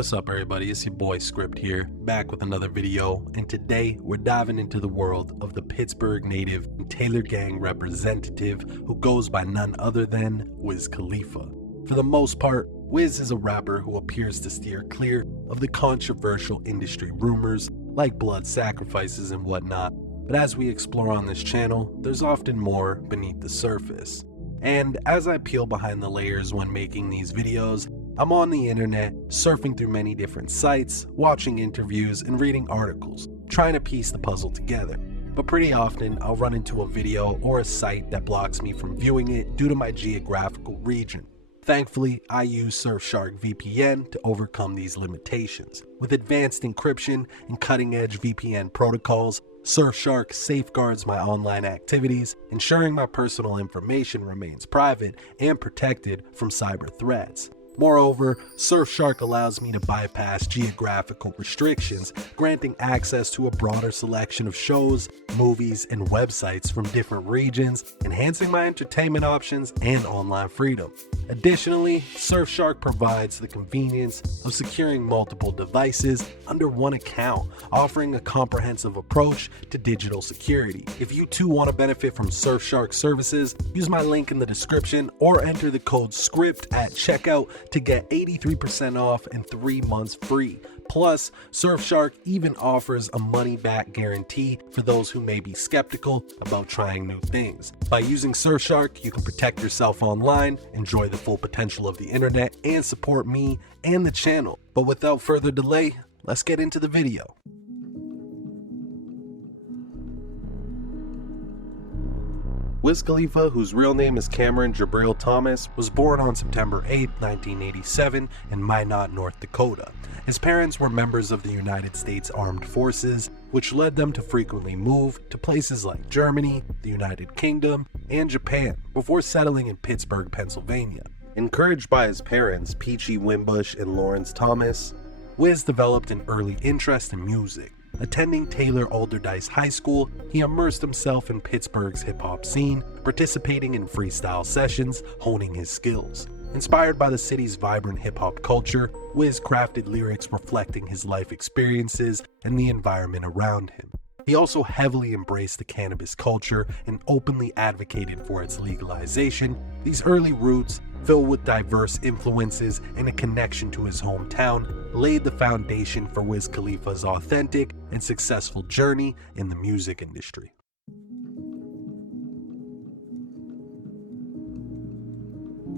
What's up everybody, it's your boy Script here, back with another video, and today we're diving into the world of the Pittsburgh native and Taylor Gang representative who goes by none other than Wiz Khalifa. For the most part, Wiz is a rapper who appears to steer clear of the controversial industry rumors like blood sacrifices and whatnot, but as we explore on this channel, there's often more beneath the surface. And as I peel behind the layers when making these videos, I'm on the internet, surfing through many different sites, watching interviews, and reading articles, trying to piece the puzzle together. But pretty often, I'll run into a video or a site that blocks me from viewing it due to my geographical region. Thankfully, I use Surfshark VPN to overcome these limitations. With advanced encryption and cutting-edge VPN protocols, Surfshark safeguards my online activities, ensuring my personal information remains private and protected from cyber threats. Moreover, Surfshark allows me to bypass geographical restrictions, granting access to a broader selection of shows, movies, and websites from different regions, enhancing my entertainment options and online freedom. Additionally, Surfshark provides the convenience of securing multiple devices under one account, offering a comprehensive approach to digital security. If you too want to benefit from Surfshark services, use my link in the description or enter the code SCRIPT at checkout to get 83% off and 3 months free. Plus, Surfshark even offers a money-back guarantee for those who may be skeptical about trying new things. By using Surfshark, you can protect yourself online, enjoy the full potential of the internet, and support me and the channel. But without further delay, let's get into the video. Wiz Khalifa, whose real name is Cameron Jabril Thomas, was born on September 8, 1987 in Minot, North Dakota. His parents were members of the United States Armed Forces, which led them to frequently move to places like Germany, the United Kingdom, and Japan, before settling in Pittsburgh, Pennsylvania. Encouraged by his parents, Peachy Wimbush and Lawrence Thomas, Wiz developed an early interest in music. Attending Taylor Alderdice High School, he immersed himself in Pittsburgh's hip-hop scene, participating in freestyle sessions, honing his skills. Inspired by the city's vibrant hip-hop culture, Wiz crafted lyrics reflecting his life experiences and the environment around him. He also heavily embraced the cannabis culture and openly advocated for its legalization. These early roots, filled with diverse influences and a connection to his hometown, laid the foundation for Wiz Khalifa's authentic and successful journey in the music industry.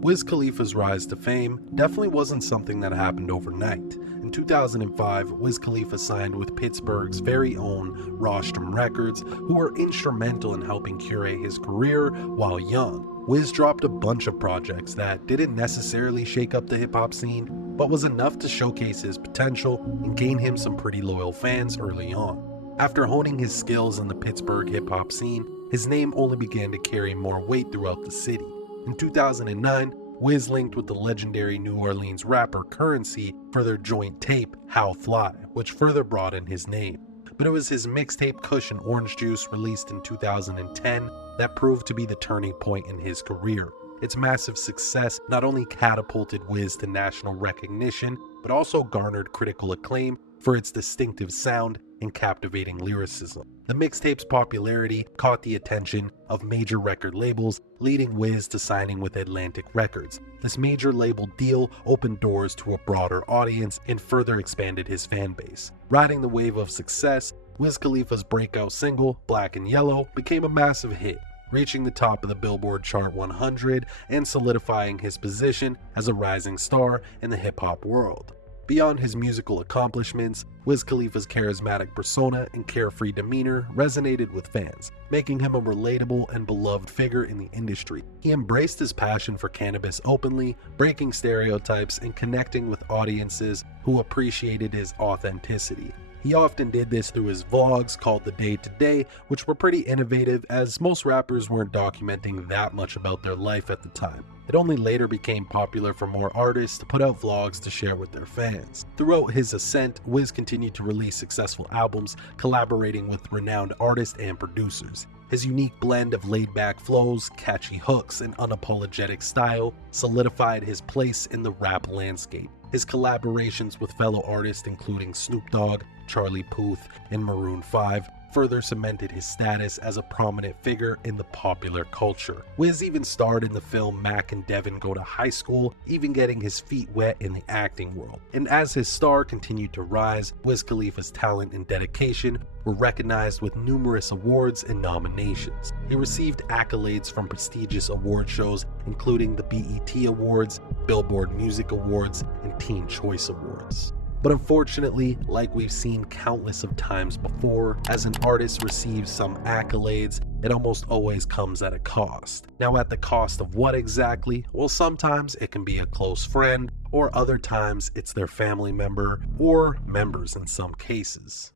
Wiz Khalifa's rise to fame definitely wasn't something that happened overnight. In 2005, Wiz Khalifa signed with Pittsburgh's very own Rostrum Records, who were instrumental in helping curate his career while young. Wiz dropped a bunch of projects that didn't necessarily shake up the hip-hop scene, but was enough to showcase his potential and gain him some pretty loyal fans early on. After honing his skills in the Pittsburgh hip-hop scene, his name only began to carry more weight throughout the city. In 2009, Wiz linked with the legendary New Orleans rapper Currency for their joint tape, How Fly, which further broadened his name. But it was his mixtape Kush and Orange Juice, released in 2010, that proved to be the turning point in his career. Its massive success not only catapulted Wiz to national recognition, but also garnered critical acclaim for its distinctive sound and captivating lyricism. The mixtape's popularity caught the attention of major record labels, leading Wiz to signing with Atlantic Records. This major label deal opened doors to a broader audience and further expanded his fan base. Riding the wave of success, Wiz Khalifa's breakout single, Black and Yellow, became a massive hit, reaching the top of the Billboard Chart 100 and solidifying his position as a rising star in the hip-hop world. Beyond his musical accomplishments, Wiz Khalifa's charismatic persona and carefree demeanor resonated with fans, making him a relatable and beloved figure in the industry. He embraced his passion for cannabis openly, breaking stereotypes and connecting with audiences who appreciated his authenticity. He often did this through his vlogs called The Day to Day, which were pretty innovative as most rappers weren't documenting that much about their life at the time. It only later became popular for more artists to put out vlogs to share with their fans. Throughout his ascent, Wiz continued to release successful albums, collaborating with renowned artists and producers. His unique blend of laid-back flows, catchy hooks, and unapologetic style solidified his place in the rap landscape. His collaborations with fellow artists including Snoop Dogg, Charlie Puth, and Maroon 5 further cemented his status as a prominent figure in the popular culture. Wiz even starred in the film Mac and Devin Go to High School, even getting his feet wet in the acting world. And as his star continued to rise, Wiz Khalifa's talent and dedication were recognized with numerous awards and nominations. He received accolades from prestigious award shows including the BET Awards, Billboard Music Awards, and Teen Choice Awards. But unfortunately, like we've seen countless of times before, as an artist receives some accolades, it almost always comes at a cost. Now, at the cost of what exactly? Well, sometimes it can be a close friend, or other times it's their family member, or members in some cases.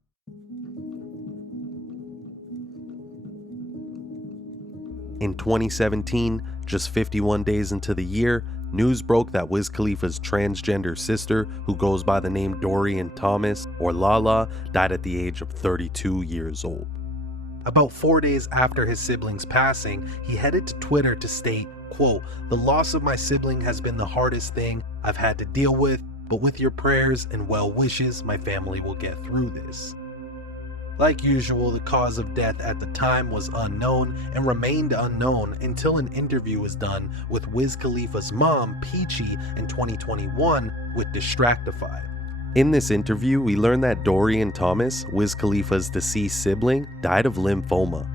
In 2017, just 51 days into the year, news broke that Wiz Khalifa's transgender sister, who goes by the name Dorien Thomaz, or LaLa, died at the age of 32 years old. About 4 days after his sibling's passing, he headed to Twitter to state, quote, "The loss of my sibling has been the hardest thing I've had to deal with, but with your prayers and well wishes, my family will get through this." Like usual, the cause of death at the time was unknown and remained unknown until an interview was done with Wiz Khalifa's mom, Peachy, in 2021 with Distractify. In this interview, we learned that Dorien Thomaz, Wiz Khalifa's deceased sibling, died of lymphoma,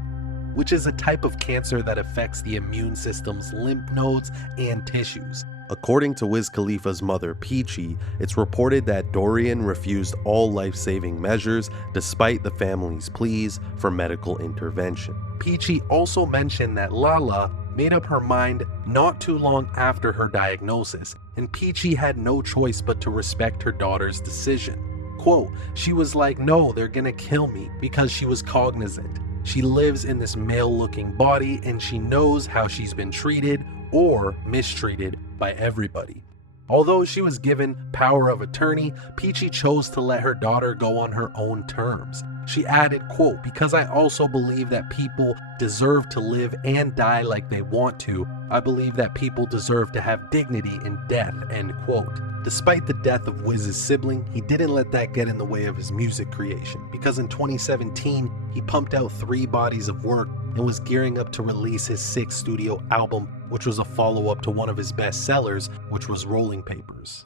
which is a type of cancer that affects the immune system's lymph nodes and tissues. According to Wiz Khalifa's mother, Peachy, it's reported that Dorien refused all life-saving measures despite the family's pleas for medical intervention. Peachy also mentioned that LaLa made up her mind not too long after her diagnosis, and Peachy had no choice but to respect her daughter's decision. Quote, "She was like, no, they're gonna kill me," because she was cognizant. She lives in this male-looking body and she knows how she's been treated or mistreated by everybody. Although she was given power of attorney, Peachy chose to let her daughter go on her own terms. She added, quote, "Because I also believe that people deserve to live and die like they want to, I believe that people deserve to have dignity in death," end quote. Despite the death of Wiz's sibling, he didn't let that get in the way of his music creation, because in 2017, he pumped out 3 bodies of work and was gearing up to release his 6th studio album, which was a follow-up to one of his best sellers, which was Rolling Papers.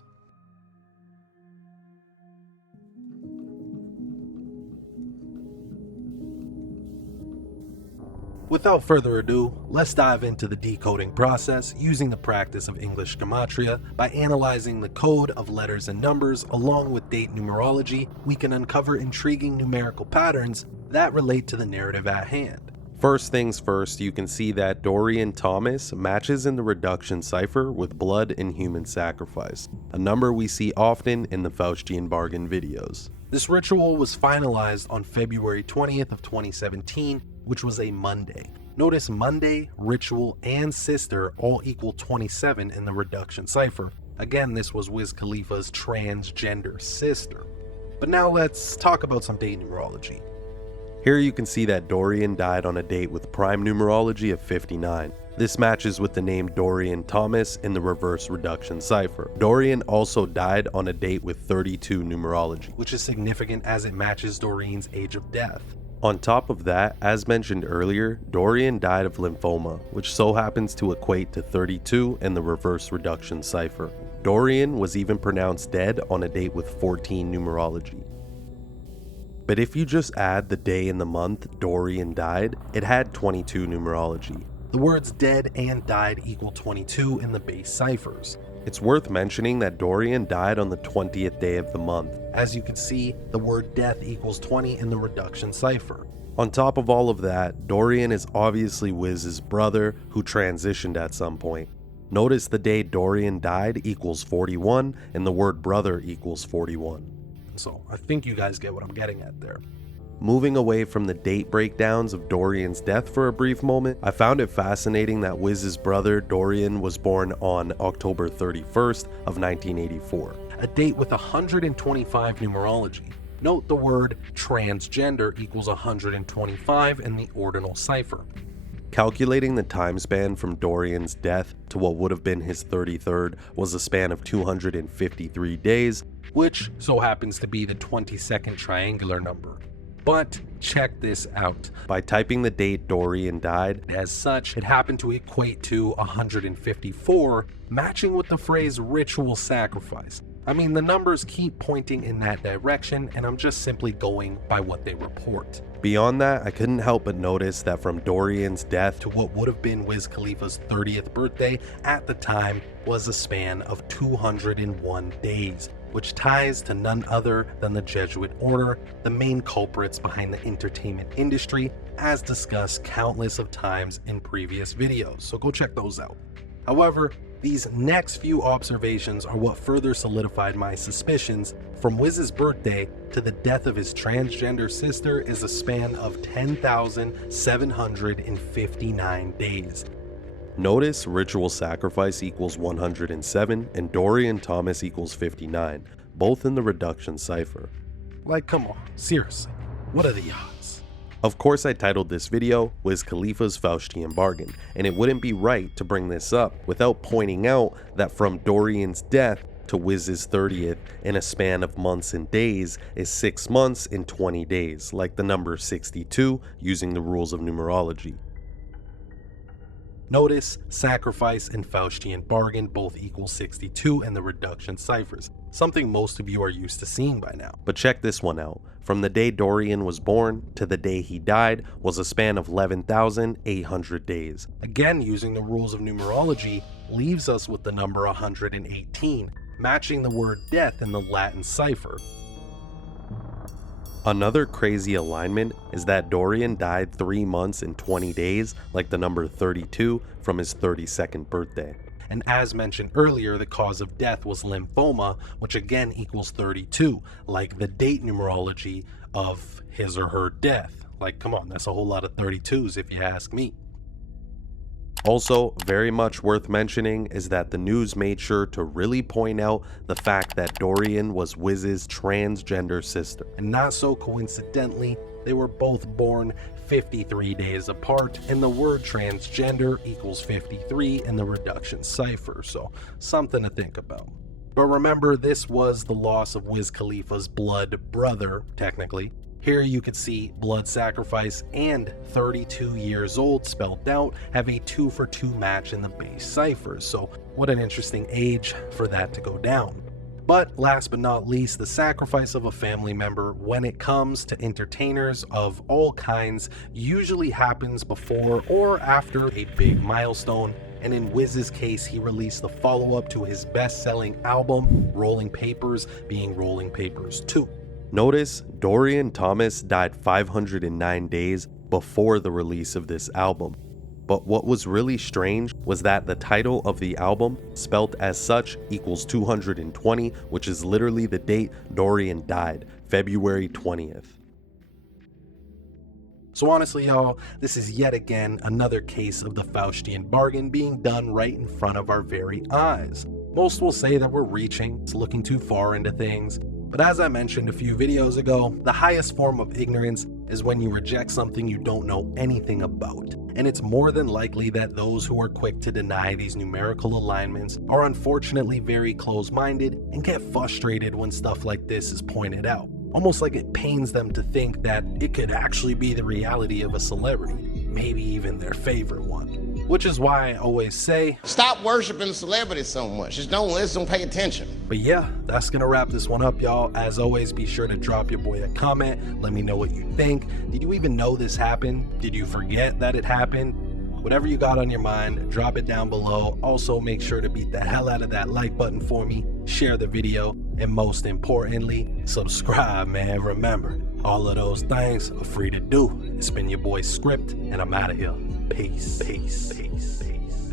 Without further ado, let's dive into the decoding process using the practice of English gematria. By analyzing the code of letters and numbers along with date numerology, we can uncover intriguing numerical patterns that relate to the narrative at hand. First things first, you can see that Dorien Thomaz matches in the reduction cipher with blood and human sacrifice, a number we see often in the Faustian bargain videos. This ritual was finalized on February 20th of 2017, which was a Monday. Notice Monday, ritual, and sister all equal 27 in the reduction cipher. Again, this was Wiz Khalifa's transgender sister. But now let's talk about some date numerology. Here you can see that Dorien died on a date with prime numerology of 59. This matches with the name Dorien Thomaz in the reverse reduction cipher. Dorien also died on a date with 32 numerology, which is significant as it matches Dorien's age of death. On top of that, as mentioned earlier, Dorien died of lymphoma, which so happens to equate to 32 in the reverse reduction cipher. Dorien was even pronounced dead on a date with 14 numerology. But if you just add the day and the month Dorien died, it had 22 numerology. The words dead and died equal 22 in the base ciphers. It's worth mentioning that Dorien died on the 20th day of the month. As you can see, the word death equals 20 in the reduction cipher. On top of all of that, Dorien is obviously Wiz's brother who transitioned at some point. Notice the day Dorien died equals 41 and the word brother equals 41. So I think you guys get what I'm getting at there. Moving away from the date breakdowns of Dorien's death for a brief moment, I found it fascinating that Wiz's brother Dorien was born on October 31st of 1984, a date with 125 numerology. Note the word transgender equals 125 in the ordinal cipher. Calculating the time span from Dorien's death to what would have been his 33rd was a span of 253 days, which so happens to be the 22nd triangular number. But check this out. By typing the date Dorien died as such, it happened to equate to 154, matching with the phrase ritual sacrifice. I mean, the numbers keep pointing in that direction, and I'm just simply going by what they report. Beyond that, I couldn't help but notice that from Dorien's death to what would have been Wiz Khalifa's 30th birthday at the time was a span of 201 days, which ties to none other than the Jesuit order, the main culprits behind the entertainment industry, as discussed countless of times in previous videos, so go check those out. However, these next few observations are what further solidified my suspicions. From Wiz's birthday to the death of his transgender sister is a span of 10,759 days. Notice ritual sacrifice equals 107 and Dorien Thomas equals 59, both in the reduction cipher. Like, come on, seriously, what are the odds? Of course, I titled this video Wiz Khalifa's Faustian bargain, and it wouldn't be right to bring this up without pointing out that from Dorien's death to Wiz's 30th in a span of months and days is 6 months and 20 days, like the number 62 using the rules of numerology. Notice, sacrifice and Faustian bargain both equal 62 in the reduction ciphers, something most of you are used to seeing by now. But check this one out. From the day Dorien was born to the day he died was a span of 11,800 days. Again, using the rules of numerology leaves us with the number 118, matching the word death in the Latin cipher. Another crazy alignment is that Dorien died 3 months and 20 days, like the number 32, from his 32nd birthday. And as mentioned earlier, the cause of death was lymphoma, which again equals 32, like the date numerology of his or her death. Like, come on, that's a whole lot of 32s if you ask me. Also, very much worth mentioning is that the news made sure to really point out the fact that Dorien was Wiz's transgender sister. And not so coincidentally, they were both born 53 days apart, and the word transgender equals 53 in the reduction cipher, so something to think about. But remember, this was the loss of Wiz Khalifa's blood brother, technically. Here you can see blood sacrifice and 32 years old spelled out have a 2-for-2 match in the base ciphers, so what an interesting age for that to go down. But last but not least, the sacrifice of a family member when it comes to entertainers of all kinds usually happens before or after a big milestone, and in Wiz's case he released the follow-up to his best-selling album, Rolling Papers, being Rolling Papers 2. Notice Dorien Thomas died 509 days before the release of this album. But what was really strange was that the title of the album, spelt as such, equals 220, which is literally the date Dorien died, February 20th. So honestly, y'all, this is yet again another case of the Faustian bargain being done right in front of our very eyes. Most will say that we're reaching, it's looking too far into things. But as I mentioned a few videos ago, the highest form of ignorance is when you reject something you don't know anything about. And it's more than likely that those who are quick to deny these numerical alignments are unfortunately very close-minded and get frustrated when stuff like this is pointed out. Almost like it pains them to think that it could actually be the reality of a celebrity, maybe even their favorite one. Which is why I always say, stop worshiping celebrities so much. Just don't pay attention. But yeah, that's gonna wrap this one up, y'all. As always, be sure to drop your boy a comment. Let me know what you think. Did you even know this happened? Did you forget that it happened? Whatever you got on your mind, drop it down below. Also, make sure to beat the hell out of that like button for me, share the video, and most importantly, subscribe, man. Remember, all of those things are free to do. It's been your boy Script, and I'm out of here. Peace. Peace. Peace. Peace.